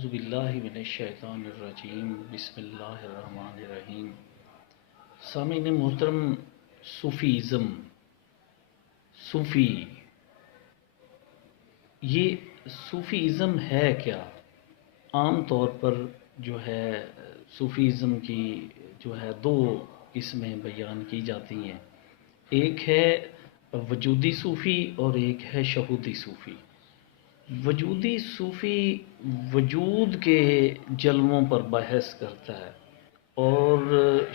اعوذ باللہ من الشیطان الرجیم بسم اللہ الرحمن الرحیم۔ سامعین محترم، صوفیزم، صوفی، یہ صوفیزم ہے کیا؟ عام طور پر جو ہے صوفیزم کی جو ہے دو قسمیں بیان کی جاتی ہیں، ایک ہے وجودی صوفی اور ایک ہے شہودی صوفی۔ وجودی صوفی وجود کے جلووں پر بحث کرتا ہے اور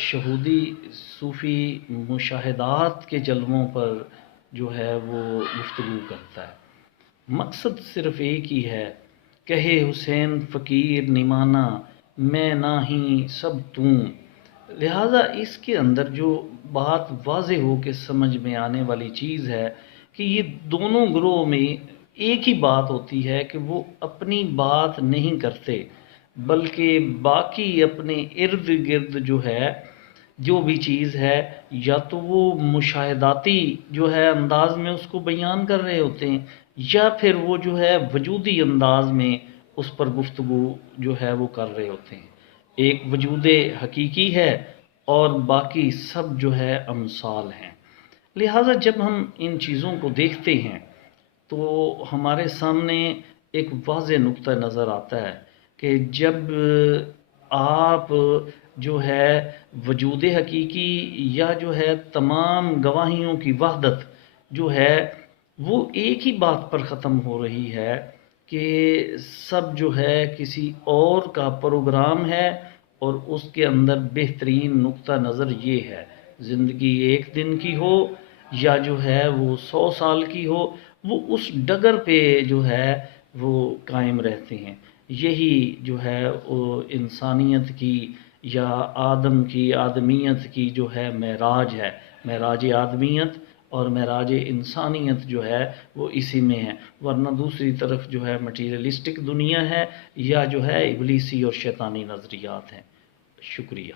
شہودی صوفی مشاہدات کے جلووں پر جو ہے وہ گفتگو کرتا ہے۔ مقصد صرف ایک ہی ہے، کہے حسین فقیر نمانا میں نہیں سب توں۔ لہٰذا اس کے اندر جو بات واضح ہو کے سمجھ میں آنے والی چیز ہے کہ یہ دونوں گروہ میں ایک ہی بات ہوتی ہے کہ وہ اپنی بات نہیں کرتے بلکہ باقی اپنے ارد گرد جو ہے جو بھی چیز ہے یا تو وہ مشاہداتی جو ہے انداز میں اس کو بیان کر رہے ہوتے ہیں یا پھر وہ جو ہے وجودی انداز میں اس پر گفتگو جو ہے وہ کر رہے ہوتے ہیں۔ ایک وجود حقیقی ہے اور باقی سب جو ہے امثال ہیں۔ لہٰذا جب ہم ان چیزوں کو دیکھتے ہیں تو ہمارے سامنے ایک واضح نقطہ نظر آتا ہے کہ جب آپ جو ہے وجود حقیقی یا جو ہے تمام گواہیوں کی وحدت جو ہے وہ ایک ہی بات پر ختم ہو رہی ہے کہ سب جو ہے کسی اور کا پروگرام ہے، اور اس کے اندر بہترین نقطہ نظر یہ ہے، زندگی ایک دن کی ہو یا جو ہے وہ 100 سال کی ہو، وہ اس ڈگر پہ جو ہے وہ قائم رہتے ہیں۔ یہی جو ہے وہ انسانیت کی یا آدم کی آدمیت کی جو ہے معراج ہے، معراج آدمیت اور معراج انسانیت جو ہے وہ اسی میں ہے، ورنہ دوسری طرف جو ہے مٹیریلسٹک دنیا ہے یا جو ہے ابلیسی اور شیطانی نظریات ہیں۔ شکریہ۔